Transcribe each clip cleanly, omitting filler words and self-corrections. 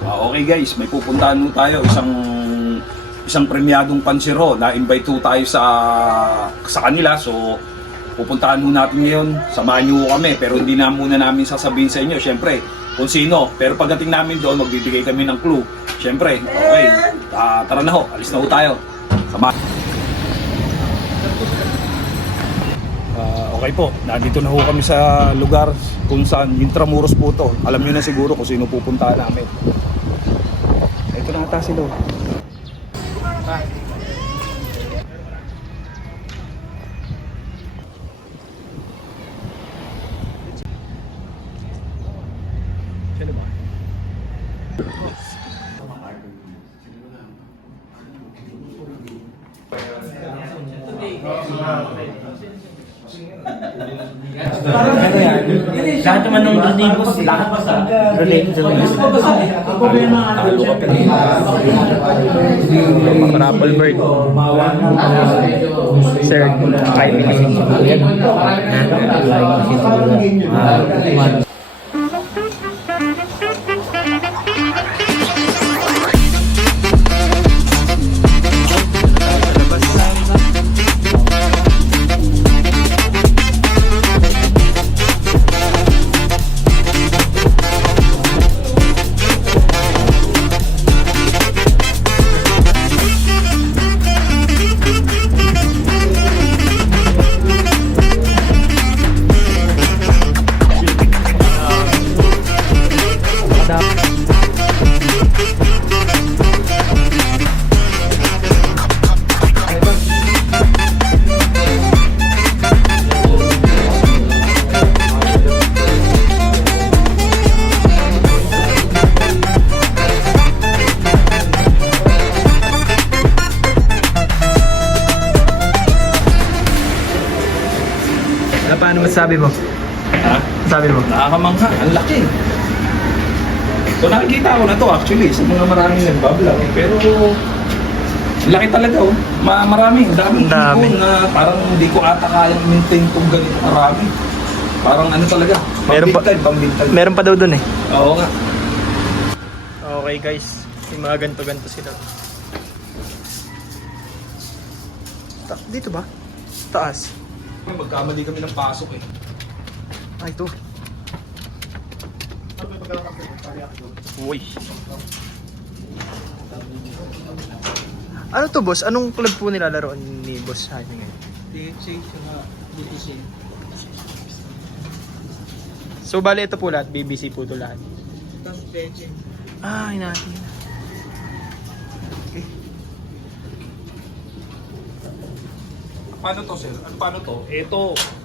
Okay guys, may pupuntahan mo tayo. Isang premyadong pansiro. Na-invite ho tayo sa kanila. So, pupuntahan ho natin ngayon. Samahan nyo kami. Pero hindi na muna namin sasabihin sa inyo. Siyempre, kung sino. Pero pagdating namin doon, magbibigay kami ng clue. Siyempre, okay. Tara na ho. Alis na ho tayo. Samahan. Okay po, nandito na ho kami sa lugar kung saan Intramuros po to. Alam niyo na siguro kung sino pupuntahan namin. Ito na ata sila. Sino ba? Ano yan? Lahat naman ng relatives, lahat related sa mga Raffle bird. Sir, kahit may kasi siguro yan. Paano masabi mo? Ha? Sabi mo? Nakakamangha, ang laki. So nakikita ko na to actually sa mga maraming nagbablog. Pero laki talaga oh. Marami, daming Dami. na parang hindi ko ata kayang maintain itong ganito marami. Parang ano talaga, pambintag. Meron pa daw dun eh. Oo nga. Okay guys, yung mga ganto-ganto sila. Dito ba? Taas. Magkamali kami ng pasok eh. Ay, ito. Uy. Ano to boss? Anong club po nilalaroan ni Boss Jaime ngayon? DHA sa DHA. So bali ito po lahat, BBC po ito lahat. Tapos DHA. Ah, natin. Okay. Paano to sir? Ano paano to?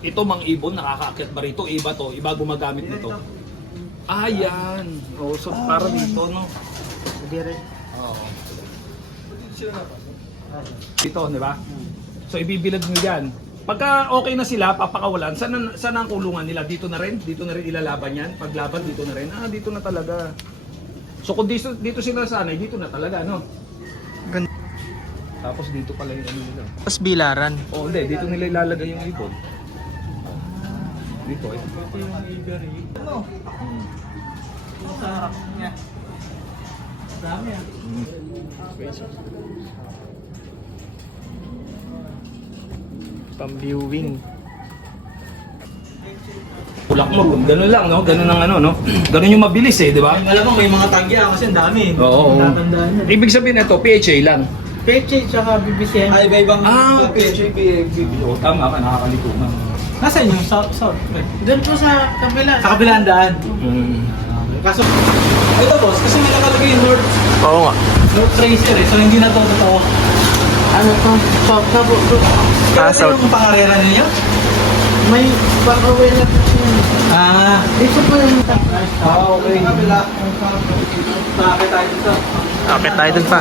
Ito mang ibon nakakaakyat ba rito? Iba to, iba gumagamit nito. Ah, yan. Oh, so para dito no. Hindi rin. Oo. Dito, di ba? So ibibilad nyo yan. Pagka okay na sila, papakawalan. Saan ang kulungan nila? Dito na rin? Dito na rin ilalaban yan? Paglaban, dito na rin? Ah, dito na talaga. So kung dito sila sanay, dito na talaga, no? Ganda. Tapos dito pala yung ano nila. Tapos bilaran. Oh, hindi. Dito nila ilalagay yung ibon. Dito, eh. Ito yung ibery. Ano? Sa harap niya. Dami ah. Pang-viewing. Ulak mo, ganun lang, no? Ganun ang ano, no? Ganun yung mabilis eh, di ba? Alam mo, may mga tangya kasi ang dami. Oo. Tatandaan niya. Ibig sabihin ito, PHA lang. PHA tsaka BBC. Ay, iba-ibang. PHA, PHA. Tama ka, nakakalito na. Nasaan yung south? Doon po sa kabila. Sa kabilang daan. Kaso, ito boss, kasi may nakalagay yung North Oo nga. Tracer eh, so hindi na to totoo. Ano to? South na po. Ah, Kaya south. yung pangarera ninyo? May pag-away na po siya. Ah, Dito po yung okay. Kabila. Bakit tayo dito? Okay, tayo dun pa.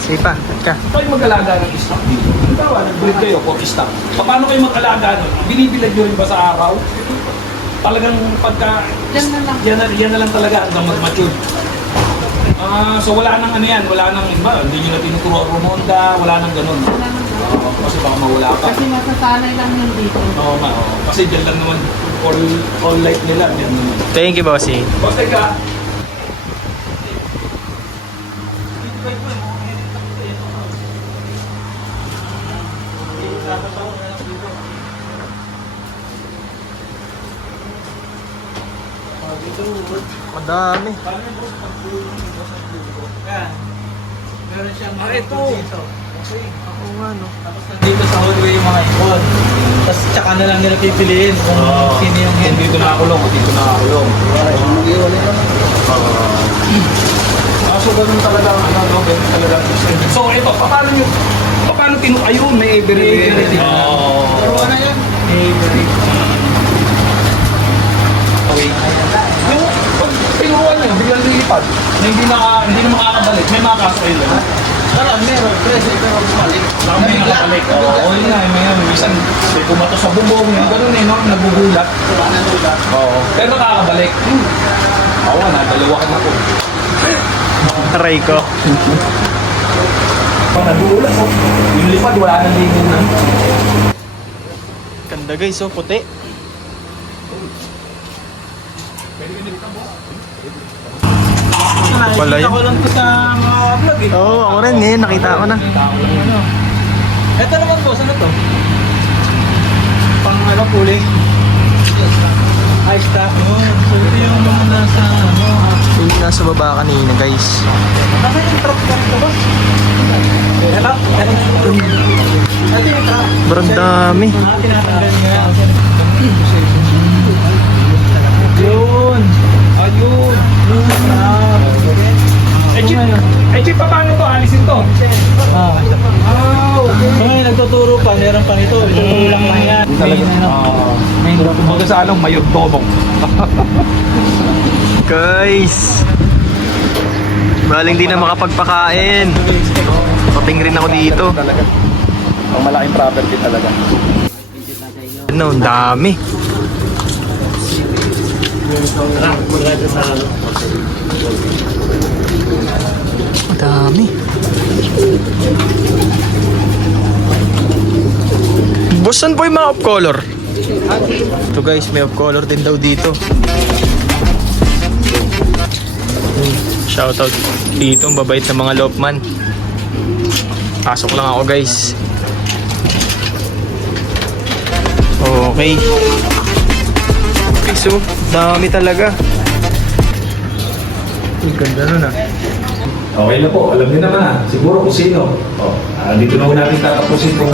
Sige pa, ka. Kayo mag-alaga ng stock dito. Halimbawa, nag-breed kayo for stock. Paano kayo mag-alaga nun? Binibilag nyo rin ba sa araw? Talagang pagka... Yan na lang talaga hanggang mag-mature. So wala nang ano yan, wala nang iba. Hindi nyo na tinuturo rumonda, wala nang ganun. Kasi baka mawala pa. Kasi nasasanay lang yun dito. Oo, kasi dyan lang naman all life nila. Yan naman. Thank you, bossy. Boss, teka. Dami. Yan. Meron siyang ito. dito. Okay. Oo nga, no? Tapos nandito sa hallway yung mga ipon. Tapos tsaka na lang nila pipiliin kung sino yung head. Dito nakakulong, dito nakakulong. So, ganun talaga ang ano, no? Ganun talaga ang system. So, ito, paano ayun, may every. Oo. Pero ano yan? Avery. Yung pag tinuruan nyo, biglang lilipad, na hindi na makakabalik, may mga kaso kayo lang. Meron. Pwede ikaw bumalik. May nakabalik. Oo, yun nga, may minsan, may kumato sa bubong, yung ganun eh, no? Nagugulat. Oo. Pero nakakabalik. Oo, nadalawakan ako. Aray ko. Pag nagugulat, oh, yung lipad, wala nang ligo na. Ganda guys, oh, puti. Wala Nakikita yun. ko lang to sa mga vlog eh. Oo, ako rin ngayon, nakita ko na. Ito naman boss, ano to? Pang ano, puli? High stock. So ito yung mga nasa ano. Yung nasa baba kanina guys. Nasa yung truck ka ito boss? Ito? Ito yung truck. Sobrang dami. Tinatanggal niya. Yun. Ayun. Chip, paano to? Alisin to? May nagtuturo pa, meron pa nito. Ituturo lang yan. Main Kumbaga sa anong mayordobong. Guys. Baling di na makapagpakain. Pating rin ako dito. Talaga. Ang malaking property talaga. Ano, ang dami. Ang dami. Boss, saan po yung mga off-color? Ito guys, may off-color din daw dito. Shoutout dito, ang babait ng mga lopman. Pasok lang ako guys. Okay. Okay, so, dami talaga. Ang ganda nun ah. Okay na po, alam niyo naman siguro kung sino. Dito na ho natin tatapusin kung